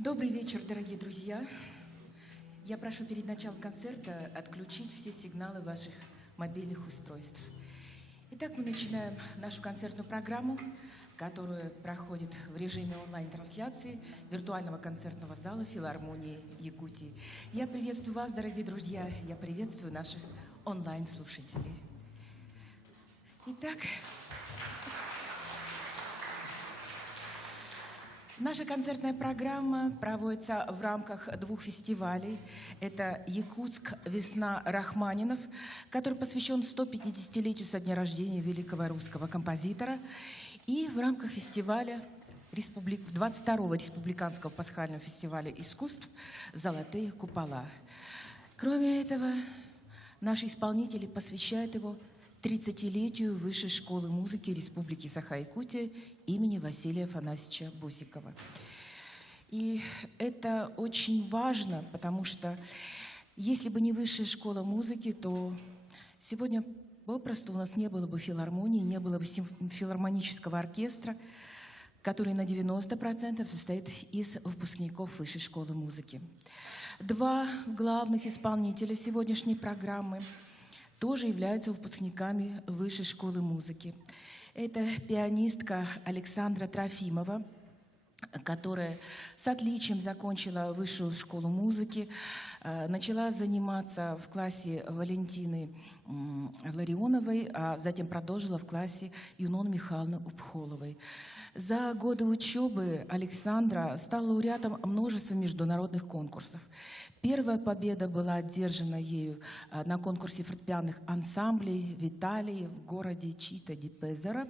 Добрый вечер, дорогие друзья. Я прошу перед началом концерта отключить все сигналы ваших мобильных устройств. Итак, мы начинаем нашу концертную программу, которая проходит в режиме онлайн-трансляции виртуального концертного зала филармонии Якутии. Я приветствую вас, дорогие друзья, я приветствую наших онлайн-слушателей. Итак, наша концертная программа проводится в рамках двух фестивалей. Это «Якутск. Весна Рахманинов», который посвящен 150-летию со дня рождения великого русского композитора. И в рамках фестиваля 22-го республиканского пасхального фестиваля искусств «Золотые купола». Кроме этого, наши исполнители посвящают его 30-летию Высшей школы музыки Республики Саха-Якутия имени Василия Афанасьевича Бусикова. И это очень важно, потому что если бы не Высшая школа музыки, то сегодня попросту у нас не было бы филармонии, не было бы филармонического оркестра, который на 90% состоит из выпускников Высшей школы музыки. Два главных исполнителя сегодняшней программы тоже являются выпускниками Высшей школы музыки. Это пианистка Александра Трофимова, которая с отличием закончила Высшую школу музыки, начала заниматься в классе Валентины Ларионовой, а затем продолжила в классе Юноны Михайловны Упхоловой. За годы учебы Александра стала лауреатом множества международных конкурсов. Первая победа была одержана ею на конкурсе фортепианных ансамблей в Италии, в городе Чита-ди-Пезаро.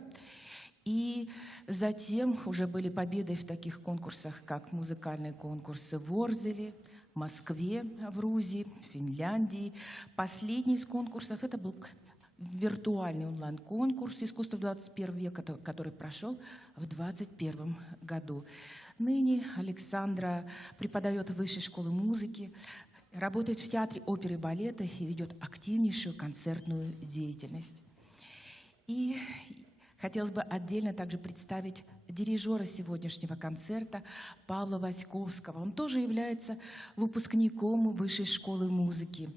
И затем уже были победы в таких конкурсах, как музыкальные конкурсы в Орзеле, Москве, в Рузе, Финляндии. Последний из конкурсов — это был виртуальный онлайн-конкурс «Искусство 21 века», который прошел в 2021 году. Ныне Александра преподает в Высшей школе музыки, работает в театре оперы и балета и ведет активнейшую концертную деятельность. И хотелось бы отдельно также представить дирижера сегодняшнего концерта Павла Васьковского. Он тоже является выпускником Высшей школы музыки.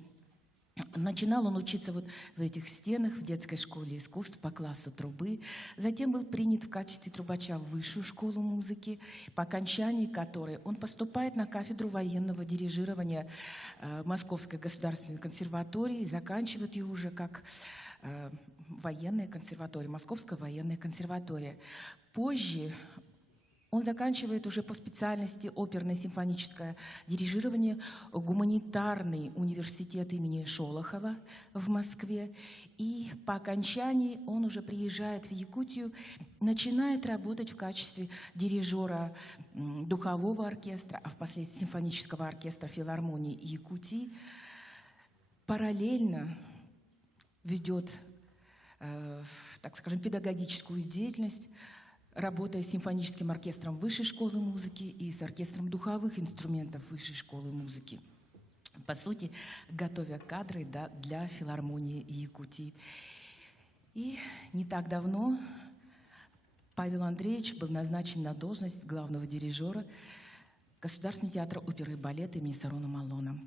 Начинал он учиться вот в этих стенах, в детской школе искусств по классу трубы. Затем был принят в качестве трубача в Высшую школу музыки, по окончании которой он поступает на кафедру военного дирижирования Московской государственной консерватории и заканчивает ее уже как военная консерватория, Московская военная консерватория. Позже он заканчивает уже по специальности оперное симфоническое дирижирование гуманитарный университет имени Шолохова в Москве. И по окончании он уже приезжает в Якутию, начинает работать в качестве дирижера духового оркестра, а впоследствии симфонического оркестра филармонии Якутии. Параллельно ведет, так скажем, педагогическую деятельность, работая с симфоническим оркестром Высшей школы музыки и с оркестром духовых инструментов Высшей школы музыки. По сути, готовя кадры для филармонии Якутии. И не так давно Павел Андреевич был назначен на должность главного дирижера Государственного театра оперы и балета имени Сарона Малона.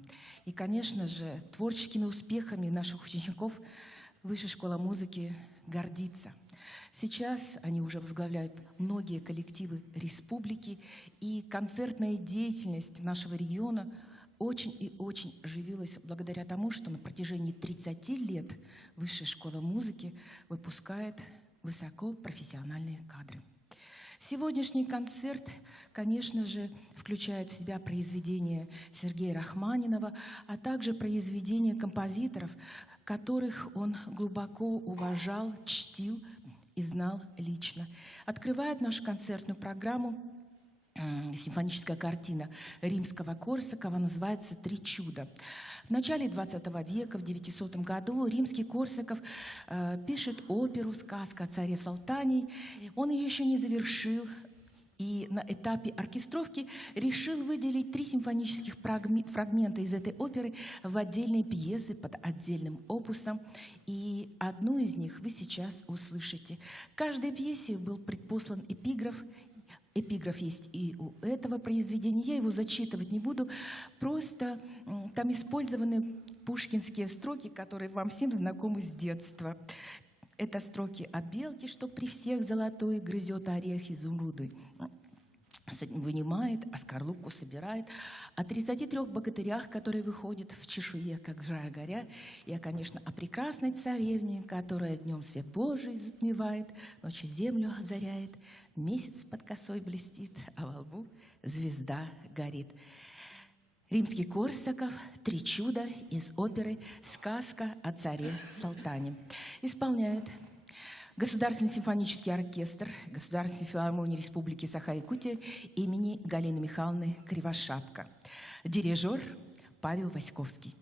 И, конечно же, творческими успехами наших учеников Высшая школа музыки гордится. Сейчас они уже возглавляют многие коллективы республики, и концертная деятельность нашего региона очень и очень оживилась благодаря тому, что на протяжении 30 лет Высшая школа музыки выпускает высокопрофессиональные кадры. Сегодняшний концерт, конечно же, включает в себя произведения Сергея Рахманинова, а также произведения композиторов, которых он глубоко уважал, чтил и знал лично. Открывает нашу концертную программу симфоническая картина Римского-Корсакова, называется «Три чуда». В начале XX века, в 900 году, Римский-Корсаков пишет оперу «Сказка о царе Салтане». Он ее еще не завершил, и на этапе оркестровки решил выделить 3 симфонических фрагмента из этой оперы в отдельные пьесы под отдельным опусом. И одну из них вы сейчас услышите. К каждой пьесе был предпослан эпиграф, Эпиграф есть и у этого произведения. Я его зачитывать не буду. Просто там использованы пушкинские строки, которые вам всем знакомы с детства. Это строки о белке, что при всех золотой грызет орех изумруды. Вынимает, а скорлупку собирает. О 33 богатырях, которые выходят в чешуе, как жар горя. И, конечно, о прекрасной царевне, которая днем свет Божий затмевает, ночью землю озаряет, месяц под косой блестит, а во лбу звезда горит. Римский-Корсаков «Три чуда» из оперы «Сказка о царе Салтане». Исполняет Государственный симфонический оркестр Государственной филармонии Республики Саха-Якутия имени Галины Михайловны Кривошапко. Дирижер Павел Васьковский.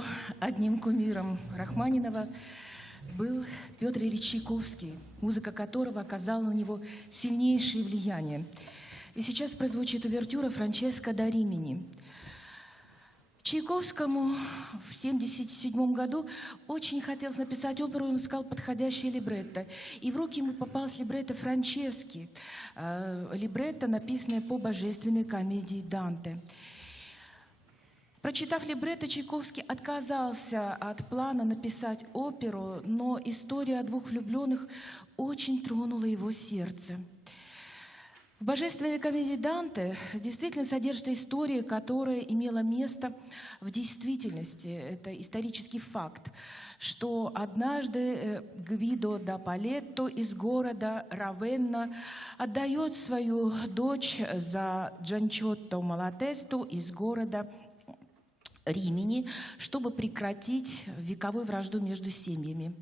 еще одним кумиром Рахманинова был Петр Ильич Чайковский, музыка которого оказала на него сильнейшее влияние. И сейчас прозвучит увертюра «Франческо да Римини». Чайковскому в 1977 году очень хотелось написать оперу, он искал подходящее либретто. И в руки ему попалось либретто Франчески, либретто, написанное по божественной комедии Данте. Прочитав либретто, Чайковский отказался от плана написать оперу, но история о двух влюбленных очень тронула его сердце. В божественной комедии Данте действительно содержится история, которая имела место в действительности. Это исторический факт, что однажды Гвидо да Палетто из города Равенна отдает свою дочь за Джанчотто Малатесту из города Римини, чтобы прекратить вековую вражду между семьями.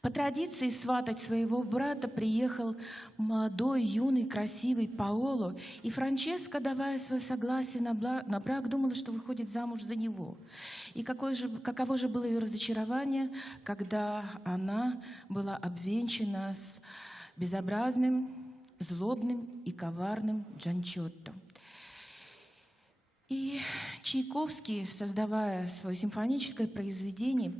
По традиции сватать своего брата приехал молодой, юный, красивый Паоло, и Франческа, давая свое согласие на брак, думала, что выходит замуж за него. И каково же было ее разочарование, когда она была обвенчана с безобразным, злобным и коварным Джанчотто. И Чайковский, создавая свое симфоническое произведение,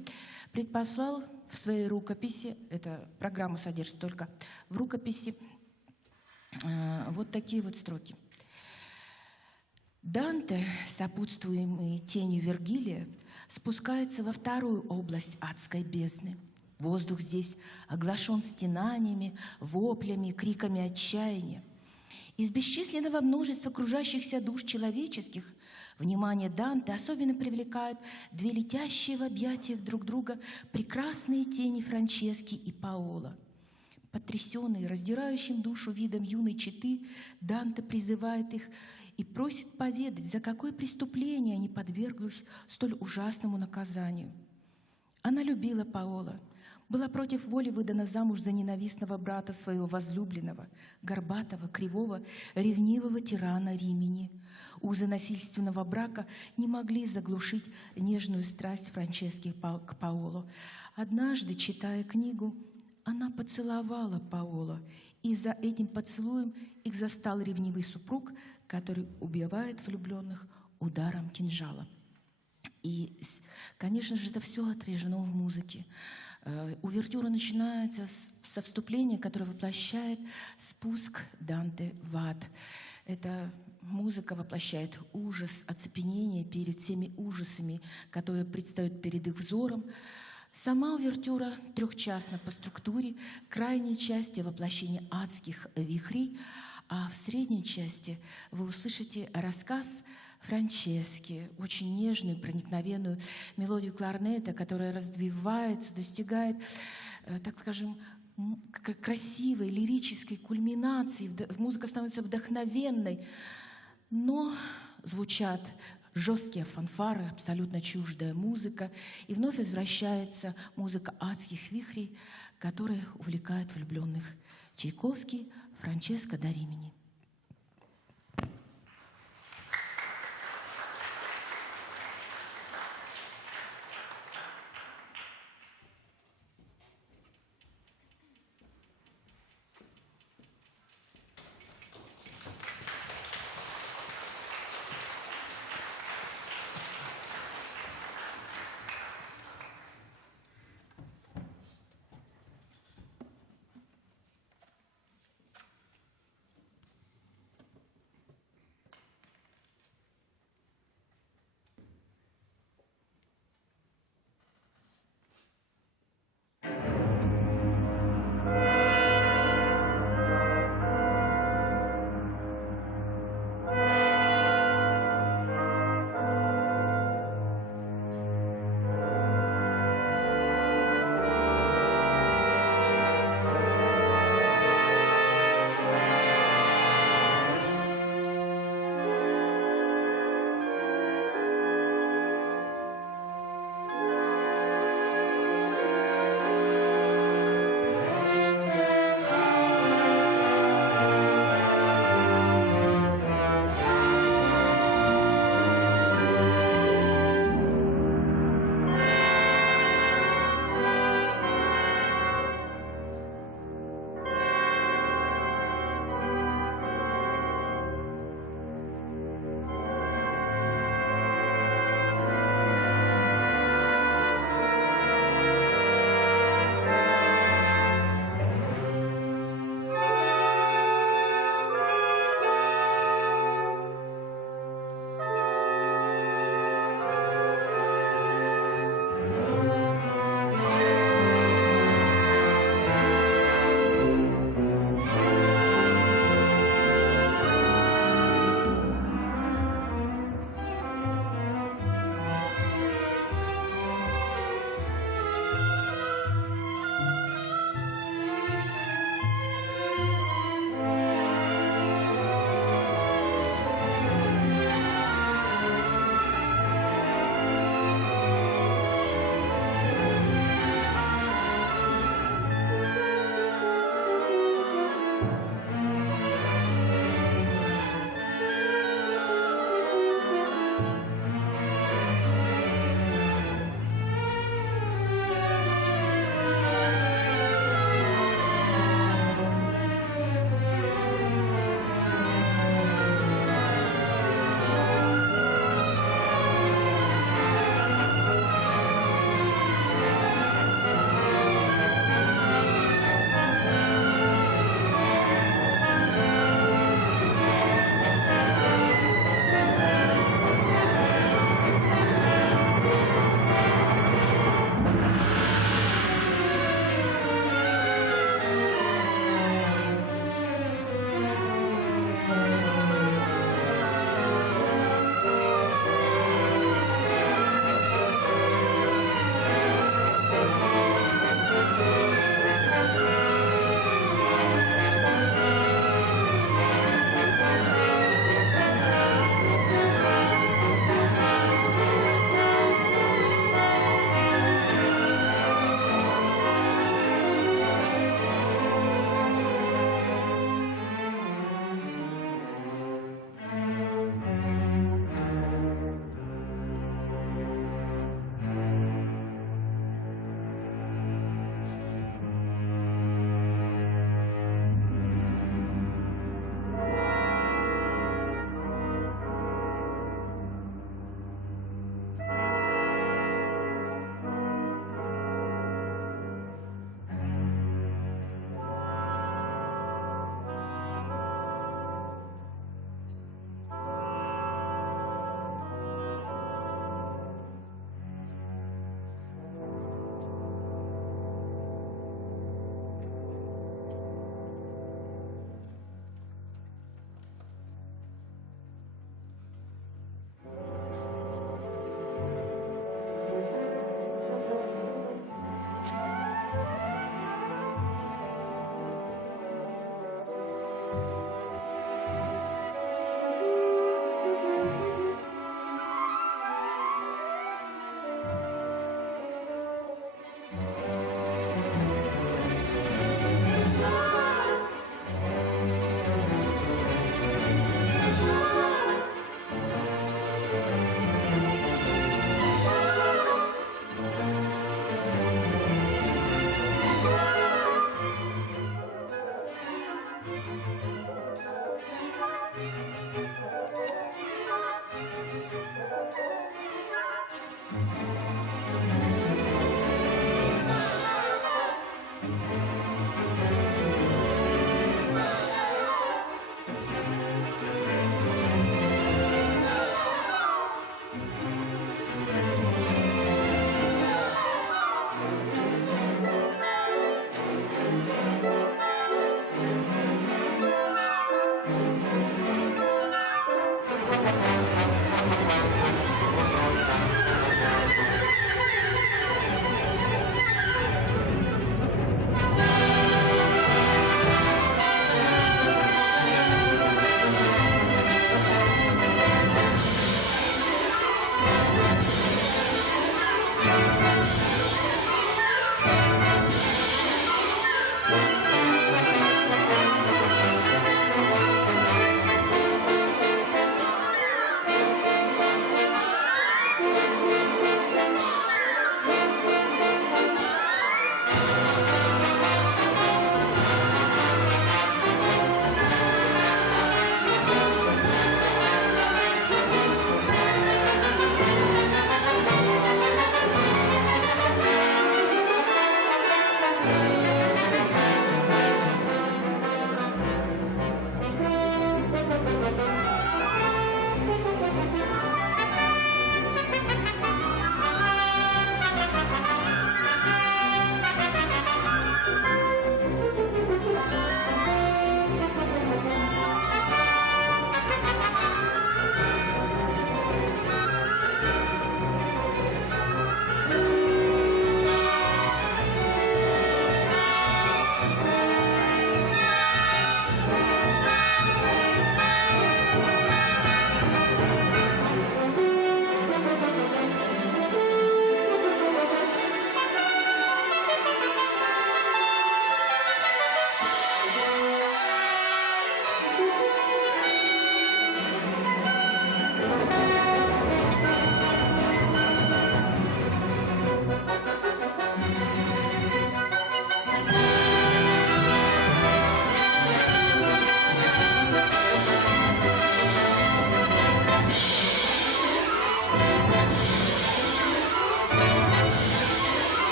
предпослал в своей рукописи, эта программа содержится только в рукописи, вот такие вот строки. Данте, сопутствуемый тенью Вергилия, спускается во вторую область адской бездны. Воздух здесь оглашен стенаниями, воплями, криками отчаяния. Из бесчисленного множества кружащихся душ человеческих внимание Данте особенно привлекают две летящие в объятиях друг друга прекрасные тени Франчески и Паоло. Потрясенный, раздирающим душу видом юной четы, Данте призывает их и просит поведать, за какое преступление они подверглись столь ужасному наказанию. Она любила Паоло, была против воли выдана замуж за ненавистного брата своего возлюбленного, горбатого, кривого, ревнивого тирана Римини. Узы насильственного брака не могли заглушить нежную страсть Франчески к Паоло. Однажды, читая книгу, она поцеловала Паоло, и за этим поцелуем их застал ревнивый супруг, который убивает влюбленных ударом кинжала. И, конечно же, это все отражено в музыке. Увертюра начинается со вступления, которое воплощает спуск Данте в ад. Эта музыка воплощает ужас, оцепенение перед всеми ужасами, которые предстают перед их взором. Сама увертюра трехчастна по структуре, крайней части воплощение адских вихрей, а в средней части вы услышите рассказ Франчески, очень нежную, проникновенную мелодию кларнета, которая развивается, достигает, так скажем, красивой, лирической кульминации. Музыка становится вдохновенной, но звучат жесткие фанфары, абсолютно чуждая музыка, и вновь возвращается музыка адских вихрей, которая увлекает влюбленных. Чайковский, Франческо да Римини.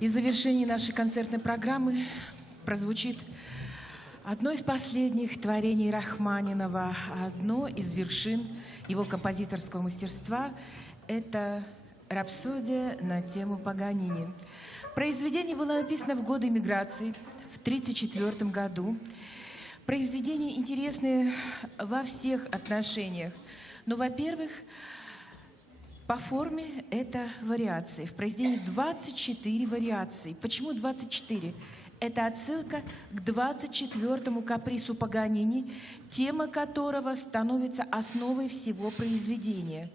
И в завершении нашей концертной программы прозвучит одно из последних творений Рахманинова, одно из вершин его композиторского мастерства – это «Рапсодия на тему Паганини». Произведение было написано в годы эмиграции, в 1934 году. Произведение интересное во всех отношениях. Но, во-первых, по форме это вариации. В произведении 24 вариации. Почему 24? Это отсылка к 24-му капрису Паганини, тема которого становится основой всего произведения.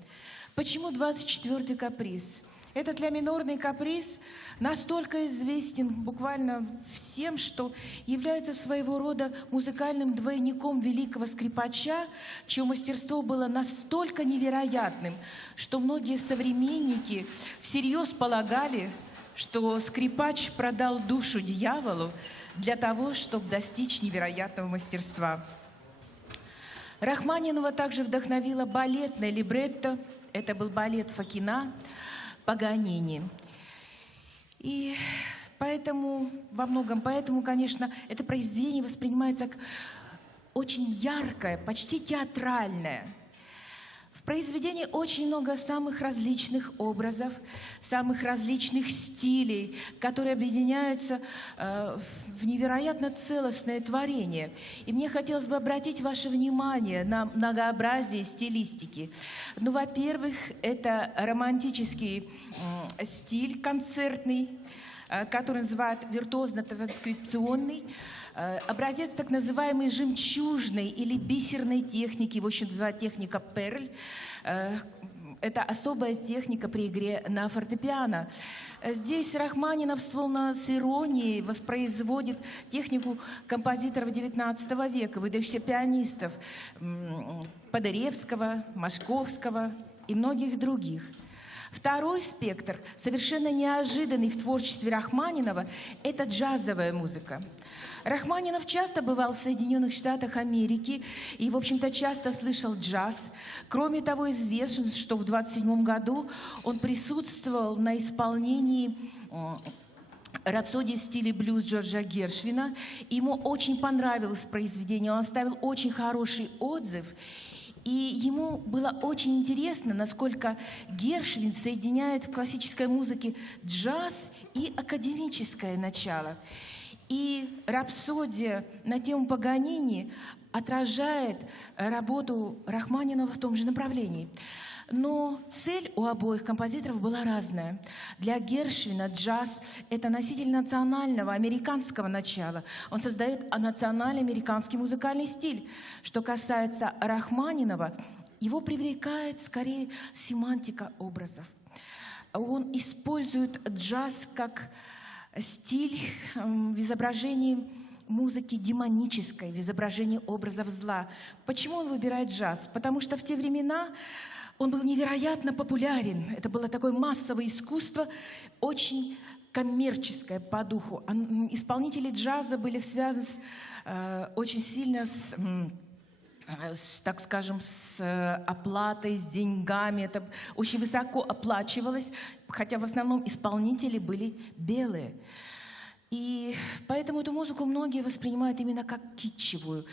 Почему 24-й каприз? Этот ля-минорный каприз настолько известен буквально всем, что является своего рода музыкальным двойником великого скрипача, чье мастерство было настолько невероятным, что многие современники всерьез полагали, что скрипач продал душу дьяволу для того, чтобы достичь невероятного мастерства. Рахманинова также вдохновила балетное либретто. Это был балет Фокина Паганини. И поэтому, во многом поэтому, конечно, это произведение воспринимается как очень яркое, почти театральное. В произведении очень много самых различных образов, самых различных стилей, которые объединяются в невероятно целостное творение. И мне хотелось бы обратить ваше внимание на многообразие стилистики. Ну, во-первых, это романтический стиль концертный, который называют виртуозно-транскрипционный, образец так называемой жемчужной или бисерной техники, его еще называют техника Перль. Это особая техника при игре на фортепиано. Здесь Рахманинов словно с иронией воспроизводит технику композиторов XIX века, выдающихся пианистов Подеревского, Машковского и многих других. Второй спектр, совершенно неожиданный в творчестве Рахманинова, это джазовая музыка. Рахманинов часто бывал в Соединенных Штатах Америки и, в общем-то, часто слышал джаз. Кроме того, известно, что в 1927 году он присутствовал на исполнении рапсодии в стиле блюз Джорджа Гершвина. Ему очень понравилось произведение, он оставил очень хороший отзыв. И ему было очень интересно, насколько Гершвин соединяет в классической музыке джаз и академическое начало. И рапсодия на тему Паганини отражает работу Рахманинова в том же направлении. Но цель у обоих композиторов была разная. Для Гершвина джаз – это носитель национального американского начала. Он создает национальный американский музыкальный стиль. Что касается Рахманинова, его привлекает скорее семантика образов. Он использует джаз как стиль в изображении музыки демонической, в изображении образов зла. Почему он выбирает джаз? Потому что в те времена он был невероятно популярен. Это было такое массовое искусство, очень коммерческое по духу. Исполнители джаза были связаны очень сильно так скажем, с оплатой, с деньгами. Это очень высоко оплачивалось, хотя в основном исполнители были белые. И поэтому эту музыку многие воспринимают именно как китчевую.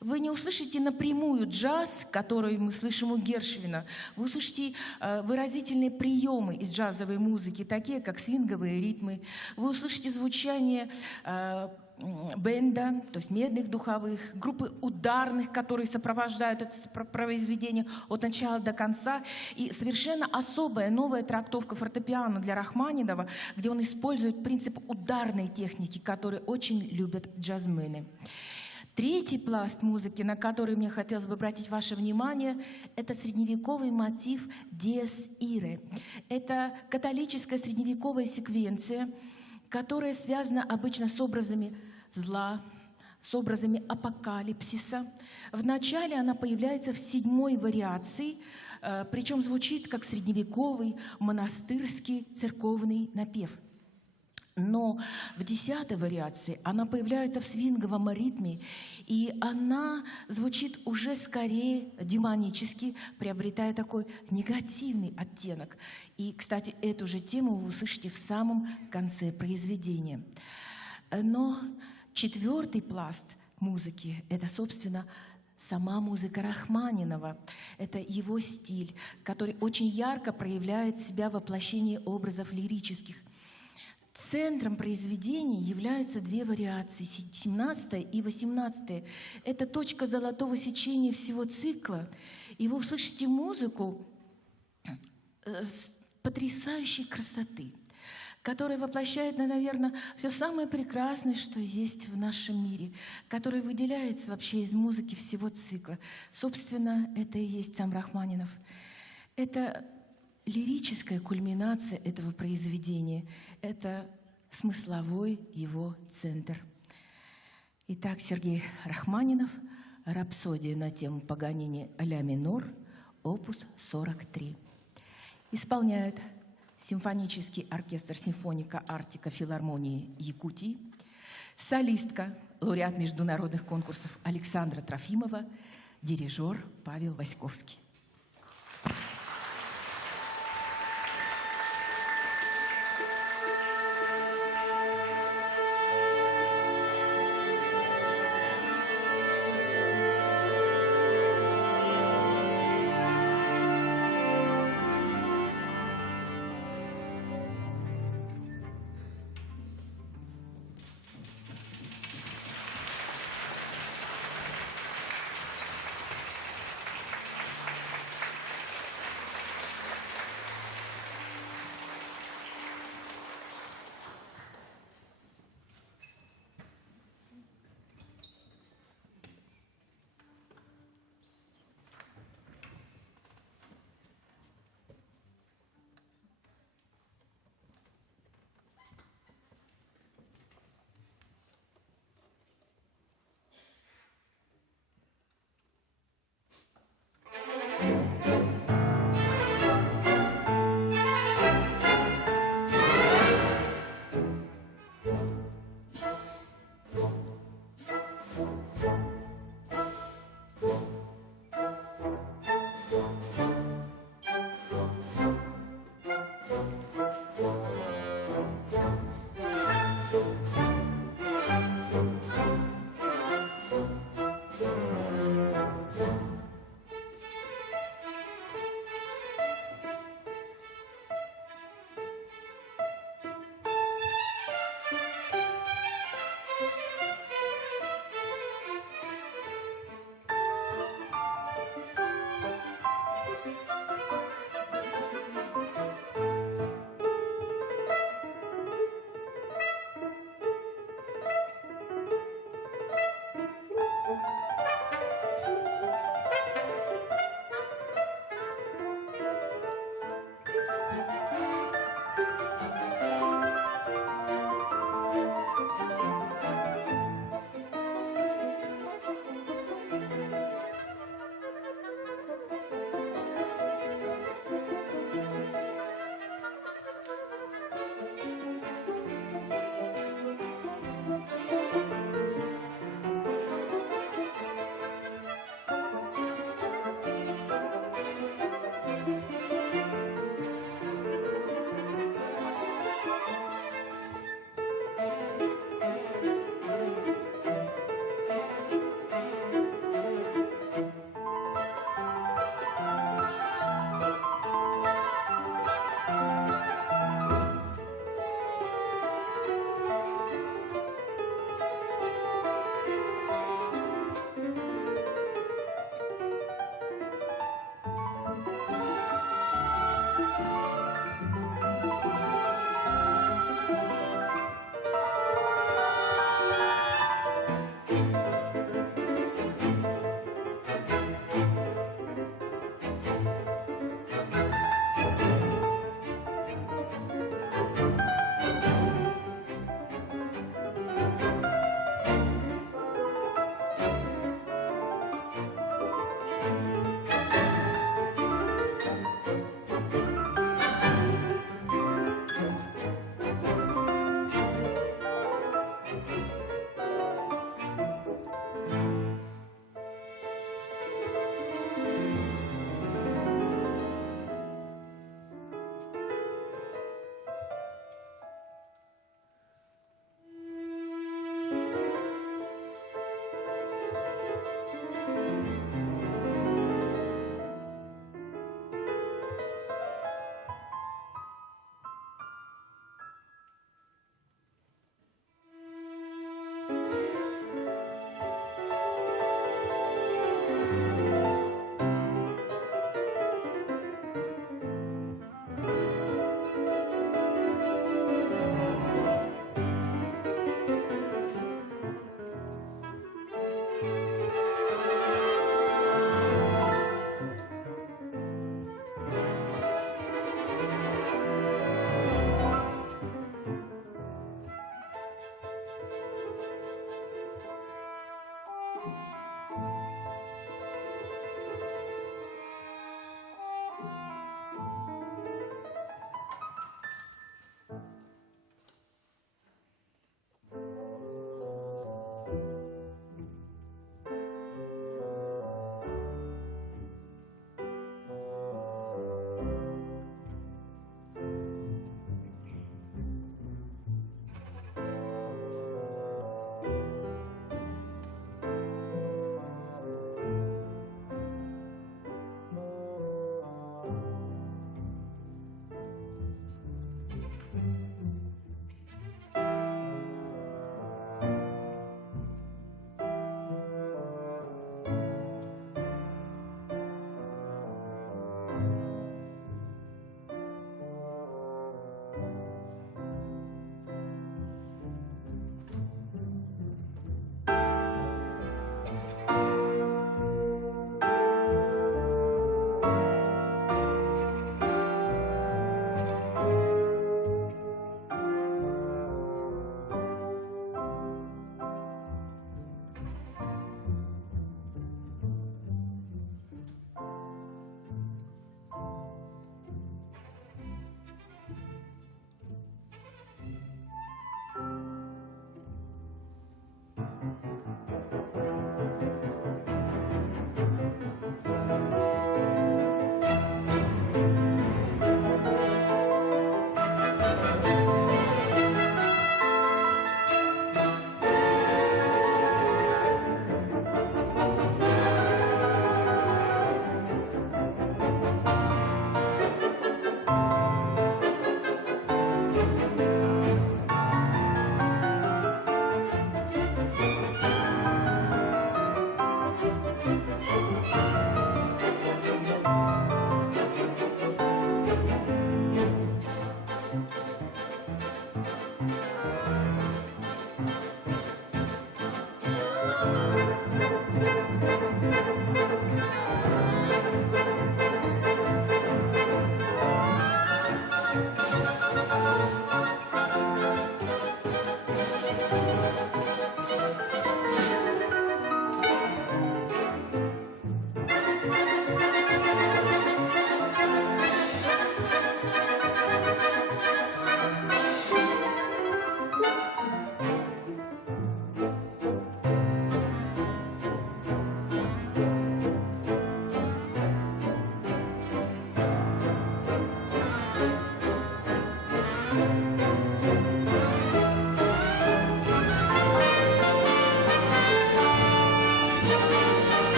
Вы не услышите напрямую джаз, который мы слышим у Гершвина. Вы услышите выразительные приемы из джазовой музыки, такие как свинговые ритмы. Вы услышите звучание бенда, то есть медных духовых, группы ударных, которые сопровождают это произведение от начала до конца. И совершенно особая новая трактовка фортепиано для Рахманинова, где он использует принцип ударной техники, который очень любят джазмены. Третий пласт музыки, на который мне хотелось бы обратить ваше внимание, это средневековый мотив «Диес Ире». Это католическая средневековая секвенция, которая связана обычно с образами зла, с образами апокалипсиса. Вначале она появляется в 7-й вариации, причем звучит как средневековый монастырский церковный напев. Но в 10-й вариации она появляется в свинговом ритме, и она звучит уже скорее демонически, приобретая такой негативный оттенок. И, кстати, эту же тему вы услышите в самом конце произведения. Но 4-й пласт музыки – это, собственно, сама музыка Рахманинова. Это его стиль, который очень ярко проявляет себя в воплощении образов лирических. Центром произведения являются 2 вариации, 17-я и 18-я. Это точка золотого сечения всего цикла. И вы услышите музыку потрясающей красоты, которая воплощает, наверное, все самое прекрасное, что есть в нашем мире, которое выделяется вообще из музыки всего цикла. Собственно, это и есть сам Рахманинов. Это лирическая кульминация этого произведения – это смысловой его центр. Итак, Сергей Рахманинов, рапсодия на тему Паганини ля минор, опус 43. Исполняют симфонический оркестр симфоника Артика филармонии Якутии, солистка, лауреат международных конкурсов Александра Трофимова, дирижер Павел Васьковский.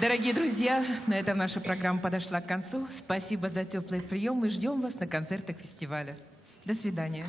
Дорогие друзья, на этом наша программа подошла к концу. Спасибо за теплый прием и ждем вас на концертах фестиваля. До свидания.